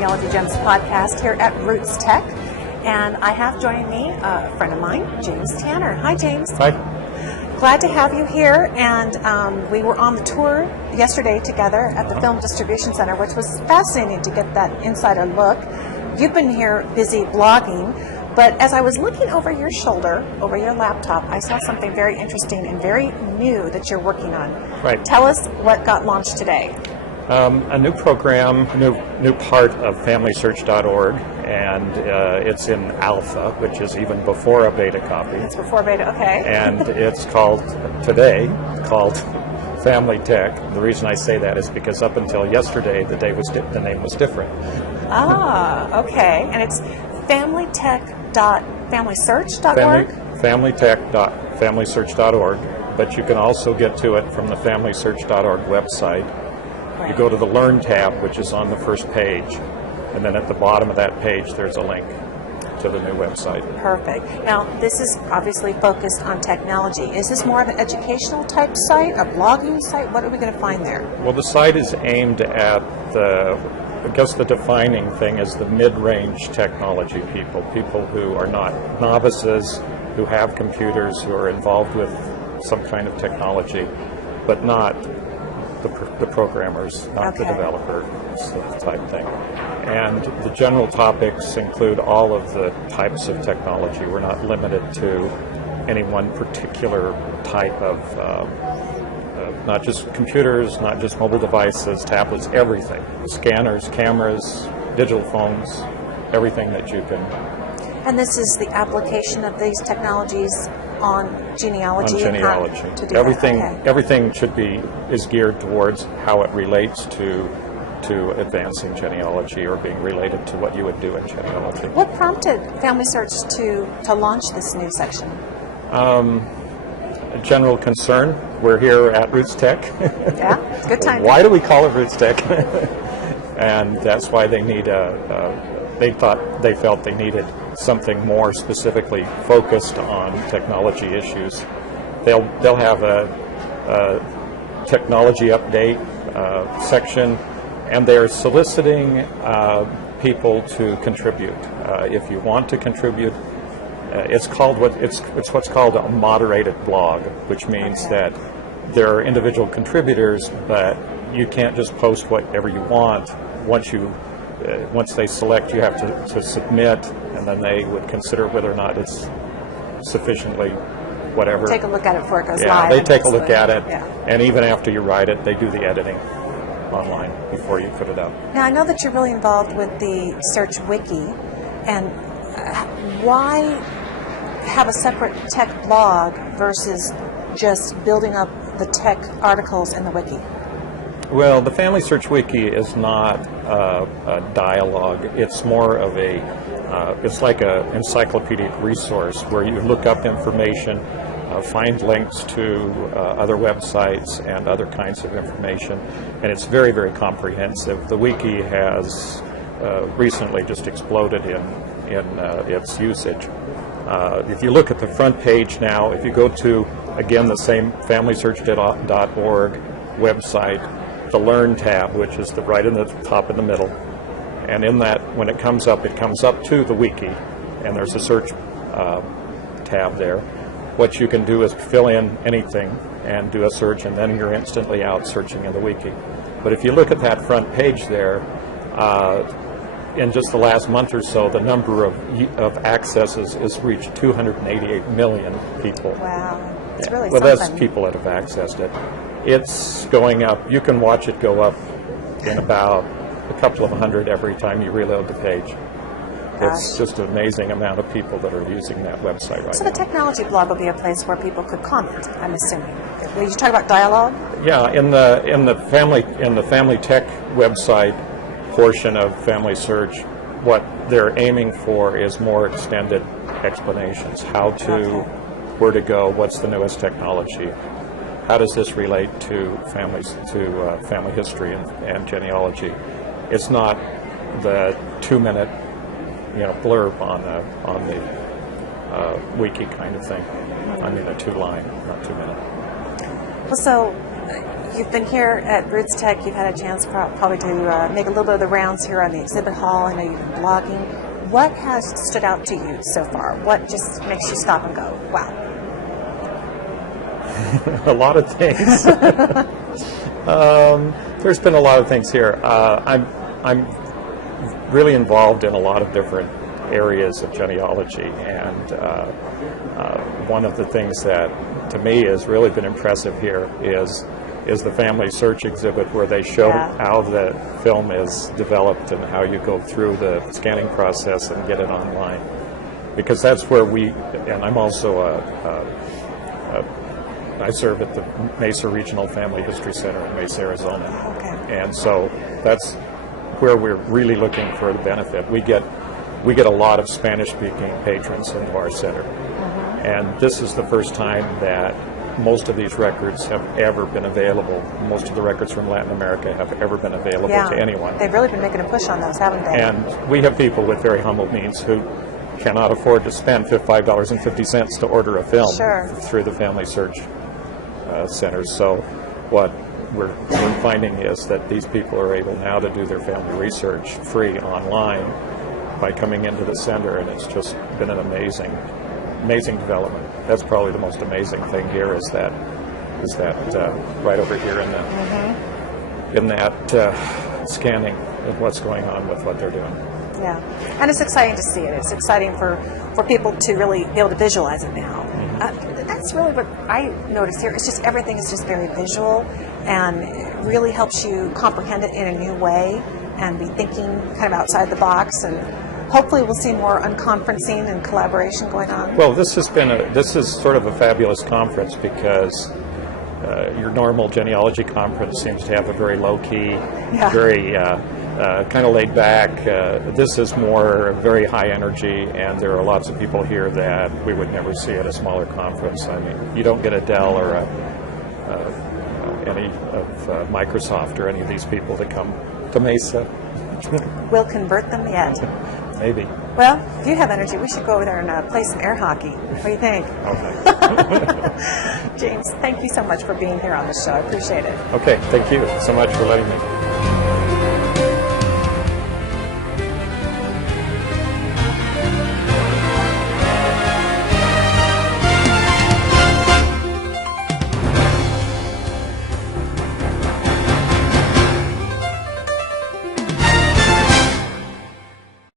Genealogy Gems podcast here at RootsTech, and I have joining me a friend of mine, James Tanner. Hi, James. Hi. Glad to have you here, and we were on the tour yesterday together at the Film Distribution Center, which was fascinating to get that insider look. You've been here busy blogging, but as I was looking over your shoulder, over your laptop, I saw something very interesting and very new that you're working on. Right. Tell us what got launched today. A new program, new part of FamilySearch.org, and it's in alpha, which is even before a beta copy. It's before beta, okay. And it's called FamilyTech. The reason I say that is because up until yesterday, the name was different. Ah, okay. And it's FamilyTech.FamilySearch.org? FamilyTech.FamilySearch.org, but you can also get to it from the FamilySearch.org website. You go to the Learn tab, which is on the first page, and then at the bottom of that page there's a link to the new website. Perfect. Now, this is obviously focused on technology. Is this more of an educational type site, a blogging site? What are we going to find there? Well, the site is aimed at I guess the defining thing is the mid-range technology people who are not novices, who have computers, who are involved with some kind of technology, but not the programmers, not the developers type thing. And the general topics include all of the types of technology. We're not limited to any one particular type of, not just computers, not just mobile devices, tablets, everything. Scanners, cameras, digital phones, everything that you can. And this is the application of these technologies on genealogy. On genealogy. Everything is geared towards how it relates to advancing genealogy or being related to what you would do in genealogy. What prompted FamilySearch to launch this new section? A general concern. We're here at RootsTech. Yeah, good time. Why do we call it RootsTech? And that's why they need they felt they needed something more specifically focused on technology issues. They'll have a technology update section, and they're soliciting people to contribute. If you want to contribute, it's what's called a moderated blog, which means that there are individual contributors, but you can't just post whatever you want. Once they select, you have to submit, and then they would consider whether or not it's sufficiently whatever. Take a look at it before it goes live. Yeah, they take a look at it, yeah. And even after you write it, they do the editing online before you put it up. Now, I know that you're really involved with the Search Wiki, and why have a separate tech blog versus just building up the tech articles in the Wiki? Well, the FamilySearch Wiki is not a dialogue. It's more of it's like an encyclopedic resource where you look up information, find links to other websites and other kinds of information, and it's very, very comprehensive. The Wiki has recently just exploded in its usage. If you look at the front page now, if you go to, again, the same FamilySearch.org website, the Learn tab, which is right in the top in the middle, and in that, when it comes up to the Wiki, and there's a search tab there. What you can do is fill in anything and do a search, and then you're instantly out searching in the Wiki. But if you look at that front page there, in just the last month or so, the number of accesses has reached 288 million people. Wow, it's really well, something. that's people that have accessed it. It's going up. You can watch it go up in about a couple of hundred every time you reload the page. It's just an amazing amount of people that are using that website right now. So the technology blog will be a place where people could comment, I'm assuming. Will you talk about dialogue? Yeah, in the FamilyTech website portion of FamilySearch, what they're aiming for is more extended explanations. How to, where to go, what's the newest technology. How does this relate to family history and genealogy? It's not the 2-minute, blurb on the Wiki kind of thing. I mean, a 2-line, not 2-minute. Well, so You've been here at RootsTech. You've had a chance probably to make a little bit of the rounds here on the exhibit hall. I know you've been blogging. What has stood out to you so far? What just makes you stop and go, wow? A lot of things. There's been a lot of things here. I'm really involved in a lot of different areas of genealogy, and one of the things that to me has really been impressive here is the FamilySearch exhibit, where they show how the film is developed and how you go through the scanning process and get it online. Because that's where and I'm also I serve at the Mesa Regional Family History Center in Mesa, Arizona. Okay. And so that's where we're really looking for the benefit. We get a lot of Spanish-speaking patrons into our center. And this is the first time that most of these records have ever been available. Most of the records from Latin America have ever been available to anyone. They've really been making a push on those, haven't they? And we have people with very humble means who cannot afford to spend $5.50 to order a film through the FamilySearch centers. So what we're finding is that these people are able now to do their family research free online by coming into the center, and it's just been an amazing development. That's probably the most amazing thing here is that right over here in that scanning of what's going on with what they're doing. Yeah, and it's exciting to see it. It's exciting for people to really be able to visualize it now. That's really what I noticed here. It's just everything is just very visual, and it really helps you comprehend it in a new way and be thinking kind of outside the box. And hopefully we'll see more unconferencing and collaboration going on. Well, this is sort of a fabulous conference because your normal genealogy conference seems to have a very low-key, very kind of laid back. This is more very high energy, and there are lots of people here that we would never see at a smaller conference. I mean, you don't get a Dell or any of Microsoft or any of these people to come to Mesa. We'll convert them yet. Maybe. Well, if you have energy, we should go over there and play some air hockey. What do you think? Okay. James, thank you so much for being here on the show. I appreciate it. Okay, thank you so much for letting me.